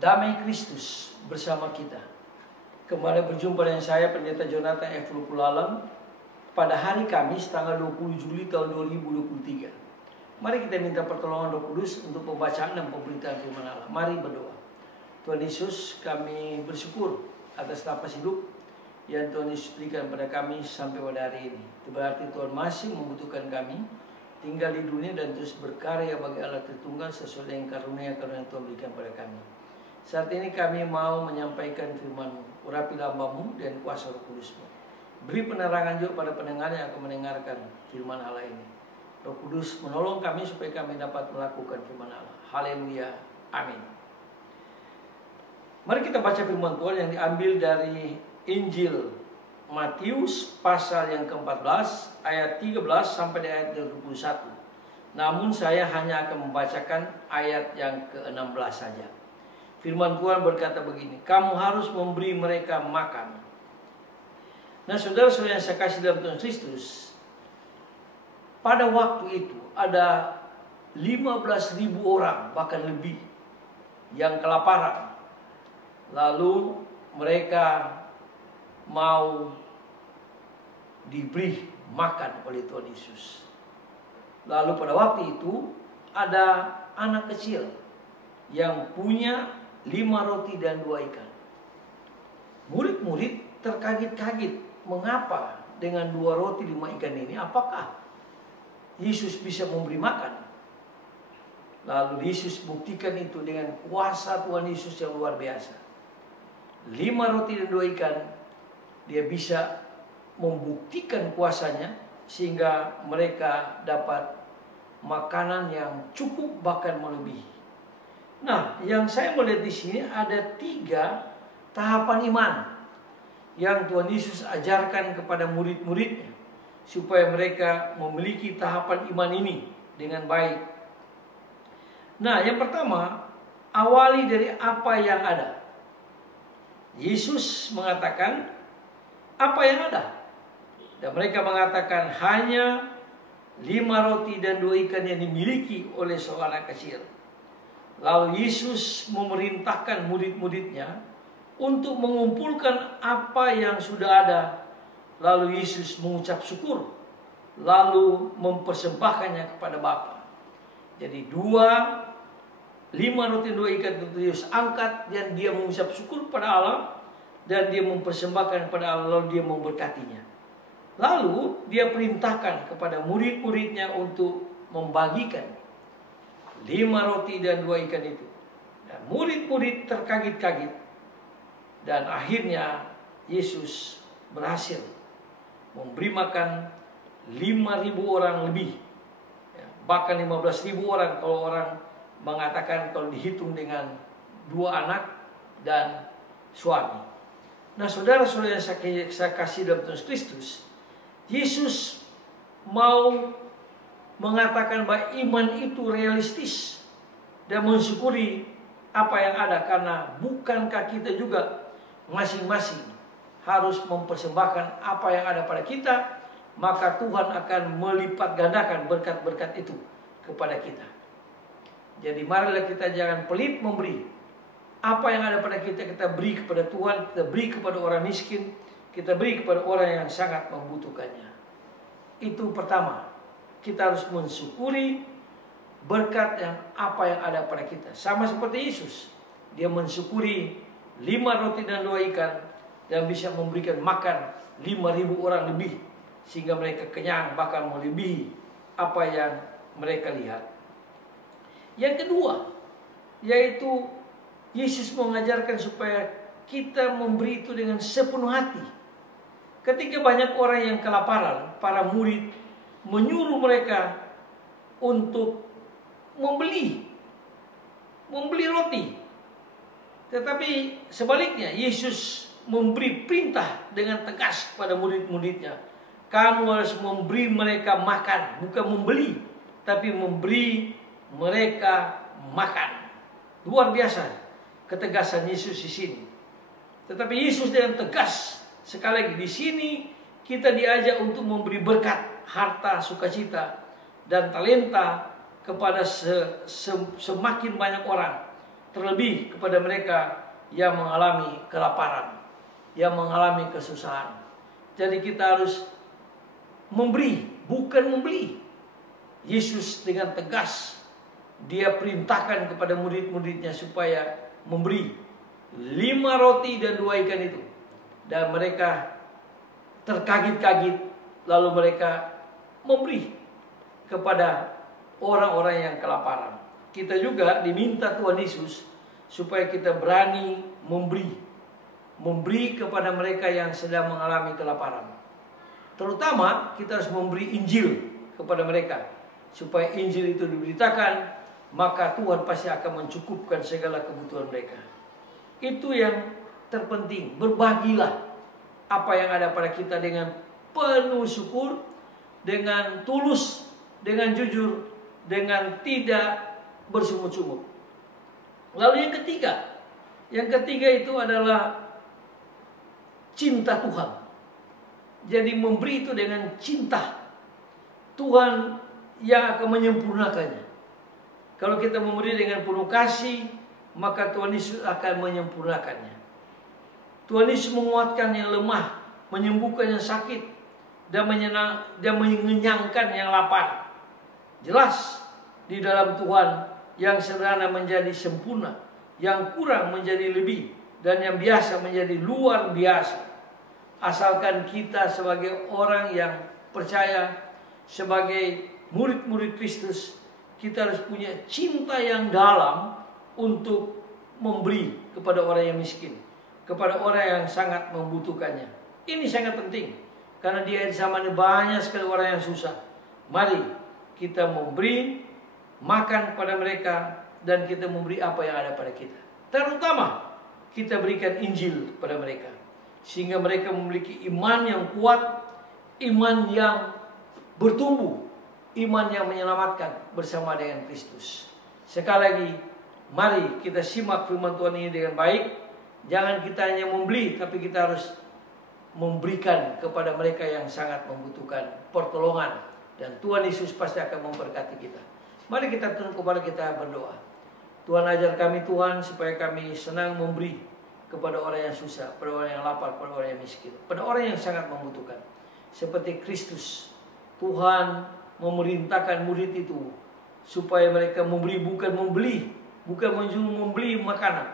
Damai Kristus bersama kita. Kembali berjumpa dengan saya, Pendeta Jonathan F. Lupulalang, pada hari Kamis tanggal 20 Juli tahun 2023. Mari kita minta pertolongan Roh Kudus untuk pembacaan dan pemberitaan firman Allah. Mari berdoa. Tuhan Yesus, kami bersyukur atas napas hidup yang Tuhan Yesus berikan pada kami sampai pada hari ini. Itu berarti Tuhan masih membutuhkan kami tinggal di dunia dan terus berkarya bagi Allah Tritunggal sesuai dengan karunia-karunia yang Tuhan berikan pada kami. Saat ini kami mau menyampaikan firman-Mu. Urapilah hamba-Mu dan kuasa Roh Kudus-Mu. Beri penerangan juga pada pendengar yang akan mendengarkan firman Allah ini. Roh Kudus menolong kami supaya kami dapat melakukan firman Allah. Haleluya. Amin. Mari kita baca firman Tuhan yang diambil dari Injil Matius pasal yang ke-14 ayat 13 sampai ayat 21. Namun saya hanya akan membacakan ayat yang ke-16 saja. Firman Tuhan berkata begini, kamu harus memberi mereka makan. Nah, saudara-saudara yang saya kasih dalam Tuhan Kristus, pada waktu itu ada 15.000 orang, bahkan lebih, yang kelaparan. Lalu mereka mau diberi makan oleh Tuhan Yesus. Lalu pada waktu itu ada anak kecil yang punya 5 roti dan 2 ikan. Murid-murid terkaget-kaget, mengapa dengan 2 roti 5 ikan ini, apakah Yesus bisa memberi makan? Lalu Yesus buktikan itu dengan kuasa Tuhan Yesus yang luar biasa. 5 roti dan 2 ikan, dia bisa membuktikan kuasanya sehingga mereka dapat makanan yang cukup bahkan melebihi. Nah, yang saya melihat di sini ada 3 tahapan iman yang Tuhan Yesus ajarkan kepada murid-muridnya supaya mereka memiliki tahapan iman ini dengan baik. Nah, yang pertama, awali dari apa yang ada. Yesus mengatakan apa yang ada. Dan mereka mengatakan hanya 5 roti dan 2 ikan yang dimiliki oleh seorang anak kecil. Lalu Yesus memerintahkan murid-muridnya untuk mengumpulkan apa yang sudah ada. Lalu Yesus mengucap syukur, lalu mempersembahkannya kepada Bapa. Jadi 5 roti 2 ikan itu Yesus angkat dan dia mengucap syukur kepada Allah dan dia mempersembahkan kepada Allah, lalu dia memberkatinya. Lalu dia perintahkan kepada murid-muridnya untuk membagikan 5 roti dan 2 ikan itu. Dan murid-murid terkaget-kaget. Dan akhirnya Yesus berhasil memberi makan 5.000 orang lebih. Bahkan 15.000 orang kalau orang mengatakan kalau dihitung dengan 2 anak dan suami. Nah, saudara-saudara yang saya kasih dalam Tuhan Kristus, Yesus mau mengatakan bahwa iman itu realistis dan mensyukuri apa yang ada, karena bukankah kita juga masing-masing harus mempersembahkan apa yang ada pada kita, maka Tuhan akan melipat gandakan berkat-berkat itu kepada kita. Jadi marilah kita jangan pelit memberi. Apa yang ada pada kita, kita beri kepada Tuhan, kita beri kepada orang miskin, kita beri kepada orang yang sangat membutuhkannya. Itu pertama. Kita harus mensyukuri berkat yang apa yang ada pada kita. Sama seperti Yesus. Dia mensyukuri 5 roti dan 2 ikan dan bisa memberikan makan 5.000 orang lebih. Sehingga mereka kenyang, bahkan melebihi apa yang mereka lihat. Yang kedua, yaitu Yesus mengajarkan supaya kita memberi itu dengan sepenuh hati. Ketika banyak orang yang kelaparan, para murid menyuruh mereka untuk membeli roti. Tetapi sebaliknya Yesus memberi perintah dengan tegas kepada murid-muridnya. Kamu harus memberi mereka makan, bukan membeli, tapi memberi mereka makan. Luar biasa ketegasan Yesus di sini. Tetapi Yesus dengan tegas sekali lagi di sini kita diajak untuk memberi berkat, harta, sukacita, dan talenta kepada semakin banyak orang. terlebih kepada mereka yang mengalami kelaparan, yang mengalami kesusahan. Jadi kita harus memberi, bukan membeli. Yesus dengan tegas dia perintahkan kepada murid-muridnya supaya memberi 5 roti dan 2 ikan itu. Dan mereka terkagit-kagit, lalu mereka memberi kepada orang-orang yang kelaparan. Kita juga diminta Tuhan Yesus supaya kita berani memberi kepada mereka yang sedang mengalami kelaparan. Terutama kita harus memberi Injil kepada mereka, supaya Injil itu diberitakan, maka Tuhan pasti akan mencukupkan segala kebutuhan mereka. Itu yang terpenting. Berbagilah apa yang ada pada kita dengan penuh syukur, dengan tulus, dengan jujur, dengan tidak bersungut-sungut. Lalu yang ketiga itu adalah cinta Tuhan. Jadi memberi itu dengan cinta Tuhan yang akan menyempurnakannya. Kalau kita memberi dengan penuh kasih, maka Tuhan Yesus akan menyempurnakannya. Tuhan Yesus menguatkan yang lemah, menyembuhkan yang sakit, dan mengenyangkan yang lapar. Jelas di dalam Tuhan yang sederhana menjadi sempurna, yang kurang menjadi lebih, dan yang biasa menjadi luar biasa. Asalkan kita sebagai orang yang percaya, sebagai murid-murid Kristus, kita harus punya cinta yang dalam untuk memberi kepada orang yang miskin, kepada orang yang sangat membutuhkannya. Ini sangat penting, karena di akhir zaman ini banyak sekali orang yang susah. Mari kita memberi makan kepada mereka, dan kita memberi apa yang ada pada kita. Terutama kita berikan Injil kepada mereka, sehingga mereka memiliki iman yang kuat, iman yang bertumbuh, iman yang menyelamatkan bersama dengan Kristus. Sekali lagi, mari kita simak firman Tuhan ini dengan baik. Jangan kita hanya membeli, tapi kita harus memberikan kepada mereka yang sangat membutuhkan pertolongan. Dan Tuhan Yesus pasti akan memberkati kita. Mari kita tunduk kepada kita berdoa. Tuhan, ajar kami Tuhan, supaya kami senang memberi kepada orang yang susah, pada orang yang lapar, pada orang yang miskin, pada orang yang sangat membutuhkan. Seperti Kristus, Tuhan memerintahkan murid itu supaya mereka memberi, bukan membeli, bukan menyuruh membeli makanan,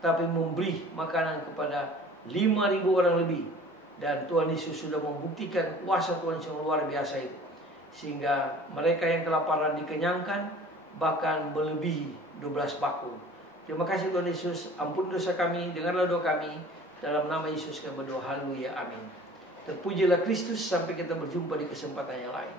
tapi memberi makanan kepada 5.000 orang lebih. Dan Tuhan Yesus sudah membuktikan kuasa Tuhan yang luar biasa itu, sehingga mereka yang kelaparan dikenyangkan, bahkan melebihi 12 bakul. Terima kasih Tuhan Yesus, ampun dosa kami, dengarlah doa kami, dalam nama Yesus kami berdoa, haleluya, amin. Terpujilah Kristus, sampai kita berjumpa di kesempatan yang lain.